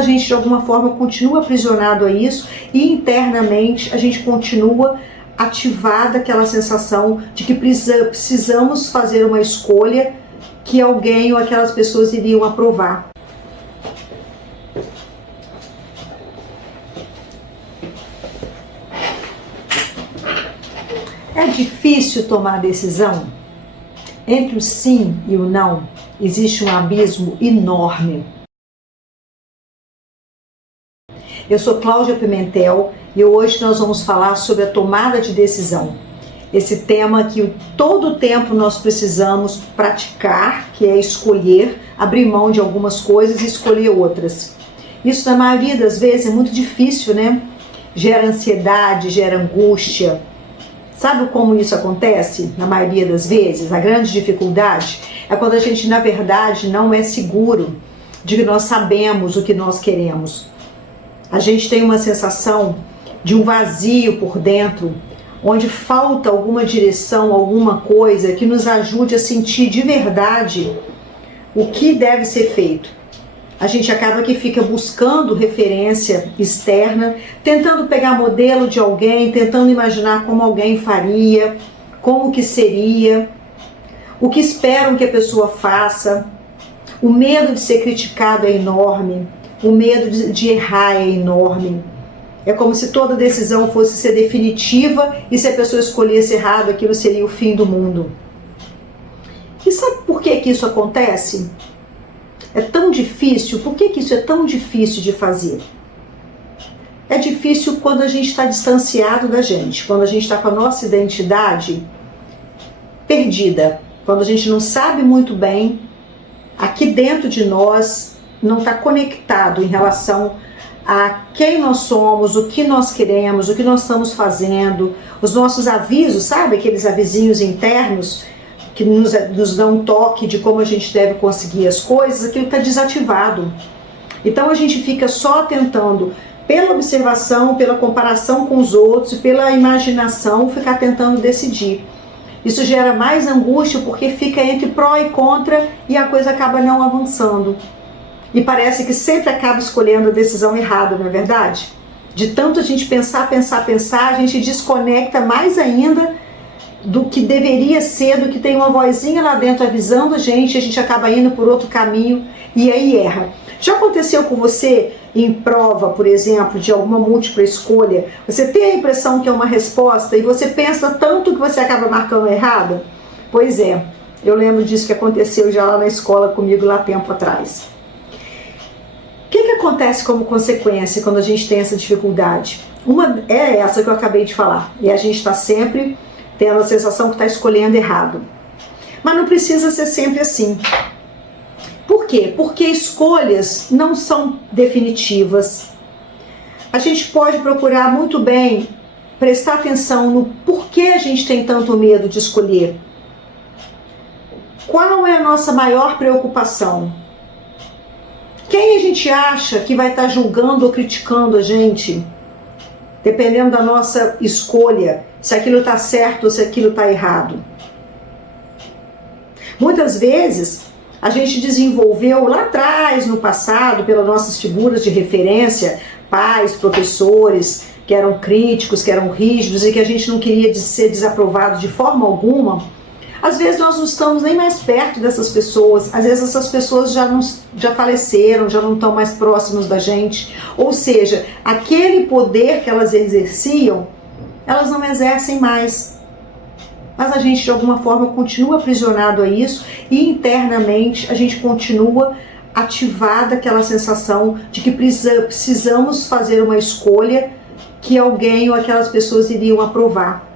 A gente de alguma forma continua aprisionado a isso e internamente a gente continua ativada aquela sensação de que precisamos fazer uma escolha que alguém ou aquelas pessoas iriam aprovar. É difícil tomar decisão? Entre o sim e o não existe um abismo enorme. Eu sou Cláudia Pimentel e hoje nós vamos falar sobre a tomada de decisão. Esse tema que todo o tempo nós precisamos praticar, que é escolher, abrir mão de algumas coisas e escolher outras. Isso na maioria das vezes é muito difícil, né? Gera ansiedade, gera angústia. Sabe como isso acontece? Na maioria das vezes, a grande dificuldade é quando a gente, na verdade, não é seguro de que nós sabemos o que nós queremos. A gente tem uma sensação de um vazio por dentro, onde falta alguma direção, alguma coisa que nos ajude a sentir de verdade o que deve ser feito. A gente acaba que fica buscando referência externa, tentando pegar modelo de alguém, tentando imaginar como alguém faria, como que seria, o que esperam que a pessoa faça. O medo de ser criticado é enorme, o medo de errar é enorme. É como se toda decisão fosse ser definitiva e se a pessoa escolhesse errado, aquilo seria o fim do mundo. E sabe por que isso acontece? É tão difícil. Por que isso é tão difícil de fazer? É difícil quando a gente está distanciado da gente, quando a gente está com a nossa identidade perdida, quando a gente não sabe muito bem, aqui dentro de nós, não está conectado em relação a quem nós somos, o que nós queremos, o que nós estamos fazendo, os nossos avisos, sabe? Aqueles avisinhos internos que nos dão um toque de como a gente deve conseguir as coisas, aquilo está desativado. Então a gente fica só tentando, pela observação, pela comparação com os outros, pela imaginação, ficar tentando decidir. Isso gera mais angústia porque fica entre pró e contra e a coisa acaba não avançando. E parece que sempre acaba escolhendo a decisão errada, não é verdade? De tanto a gente pensar, a gente desconecta mais ainda do que deveria ser, do que tem uma vozinha lá dentro avisando a gente acaba indo por outro caminho e aí erra. Já aconteceu com você em prova, por exemplo, de alguma múltipla escolha? Você tem a impressão que é uma resposta e você pensa tanto que você acaba marcando errado? Pois é, eu lembro disso que aconteceu já lá na escola comigo lá tempo atrás. O que acontece como consequência quando a gente tem essa dificuldade? Uma é essa que eu acabei de falar, e a gente está sempre tendo a sensação que está escolhendo errado. Mas não precisa ser sempre assim. Por quê? Porque escolhas não são definitivas. A gente pode procurar muito bem prestar atenção no porquê a gente tem tanto medo de escolher. Qual é a nossa maior preocupação? Quem a gente acha que vai estar julgando ou criticando a gente? Dependendo da nossa escolha, se aquilo está certo ou se aquilo está errado. Muitas vezes, a gente desenvolveu lá atrás, no passado, pelas nossas figuras de referência, pais, professores, que eram críticos, que eram rígidos e que a gente não queria ser desaprovado de forma alguma. Às vezes nós não estamos nem mais perto dessas pessoas, às vezes essas pessoas já faleceram, já não estão mais próximas da gente. Ou seja, aquele poder que elas exerciam, elas não exercem mais. Mas a gente de alguma forma continua aprisionado a isso e internamente a gente continua ativada aquela sensação de que precisamos fazer uma escolha que alguém ou aquelas pessoas iriam aprovar.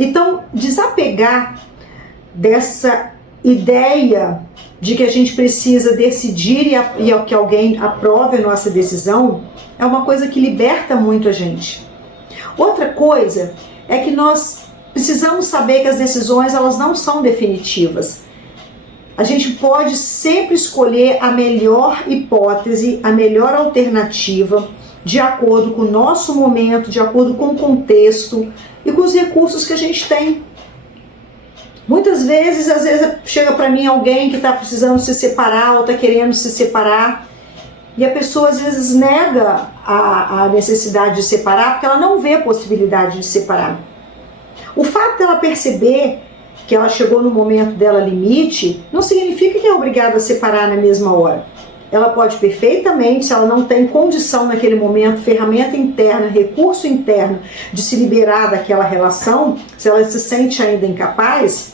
Então, desapegar dessa ideia de que a gente precisa decidir e que alguém aprove a nossa decisão é uma coisa que liberta muito a gente. Outra coisa é que nós precisamos saber que as decisões elas não são definitivas. A gente pode sempre escolher a melhor hipótese, a melhor alternativa, de acordo com o nosso momento, de acordo com o contexto e com os recursos que a gente tem. Muitas vezes, às vezes chega para mim alguém que está precisando se separar ou está querendo se separar E a pessoa às vezes nega a necessidade de separar porque ela não vê a possibilidade de separar. O fato dela perceber que ela chegou no momento dela limite não significa que é obrigada a separar na mesma hora. Ela pode perfeitamente, se ela não tem condição naquele momento, ferramenta interna, recurso interno de se liberar daquela relação, se ela se sente ainda incapaz,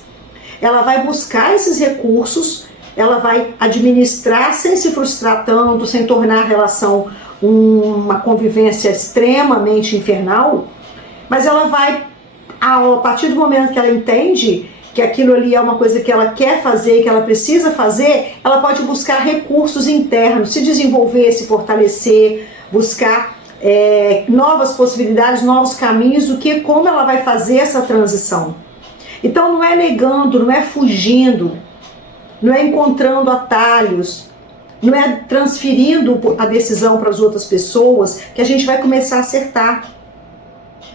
ela vai buscar esses recursos, ela vai administrar sem se frustrar tanto, sem tornar a relação uma convivência extremamente infernal, mas ela vai, a partir do momento que ela entende que aquilo ali é uma coisa que ela quer fazer, que ela precisa fazer, ela pode buscar recursos internos, se desenvolver, se fortalecer, buscar novas possibilidades, novos caminhos do que como ela vai fazer essa transição. Então não é negando, não é fugindo, não é encontrando atalhos, não é transferindo a decisão para as outras pessoas que a gente vai começar a acertar.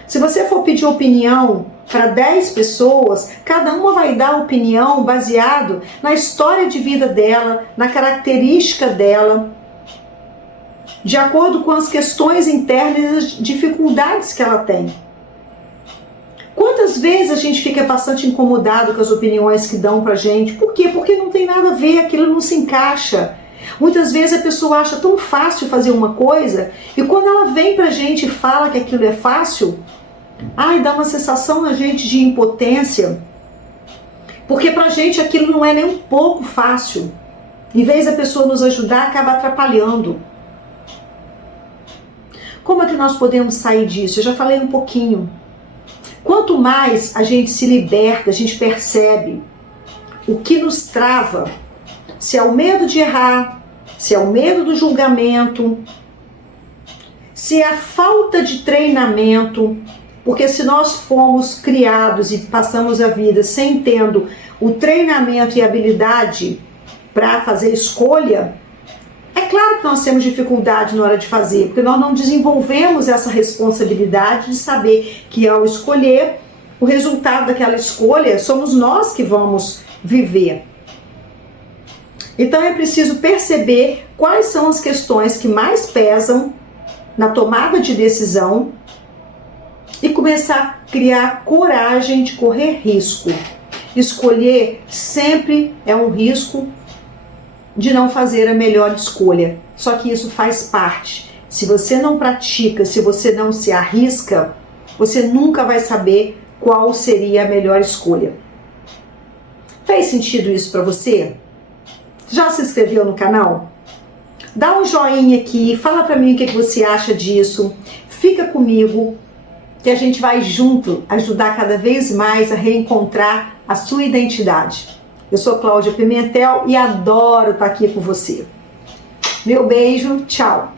Se você for pedir opinião para 10 pessoas, cada uma vai dar opinião baseado na história de vida dela, na característica dela, de acordo com as questões internas e as dificuldades que ela tem. Quantas vezes a gente fica bastante incomodado com as opiniões que dão pra gente? Por quê? Porque não tem nada a ver, aquilo não se encaixa. Muitas vezes a pessoa acha tão fácil fazer uma coisa e quando ela vem pra gente e fala que aquilo é fácil, dá uma sensação na gente de impotência, porque pra gente aquilo não é nem um pouco fácil. Em vez da pessoa nos ajudar, acaba atrapalhando. Como é que nós podemos sair disso? Eu já falei um pouquinho. Quanto mais a gente se liberta, a gente percebe o que nos trava, se é o medo de errar, se é o medo do julgamento, se é a falta de treinamento, porque se nós fomos criados e passamos a vida sem tendo o treinamento e habilidade para fazer escolha, é claro que nós temos dificuldade na hora de fazer, porque nós não desenvolvemos essa responsabilidade de saber que ao escolher, o resultado daquela escolha somos nós que vamos viver. Então é preciso perceber quais são as questões que mais pesam na tomada de decisão e começar a criar coragem de correr risco. Escolher sempre é um risco de não fazer a melhor escolha. Só que isso faz parte. Se você não pratica, se você não se arrisca, você nunca vai saber qual seria a melhor escolha. Fez sentido isso para você? Já se inscreveu no canal? Dá um joinha aqui, fala para mim o que você acha disso. Fica comigo, que a gente vai junto ajudar cada vez mais a reencontrar a sua identidade. Eu sou Cláudia Pimentel e adoro estar aqui com você. Meu beijo, tchau!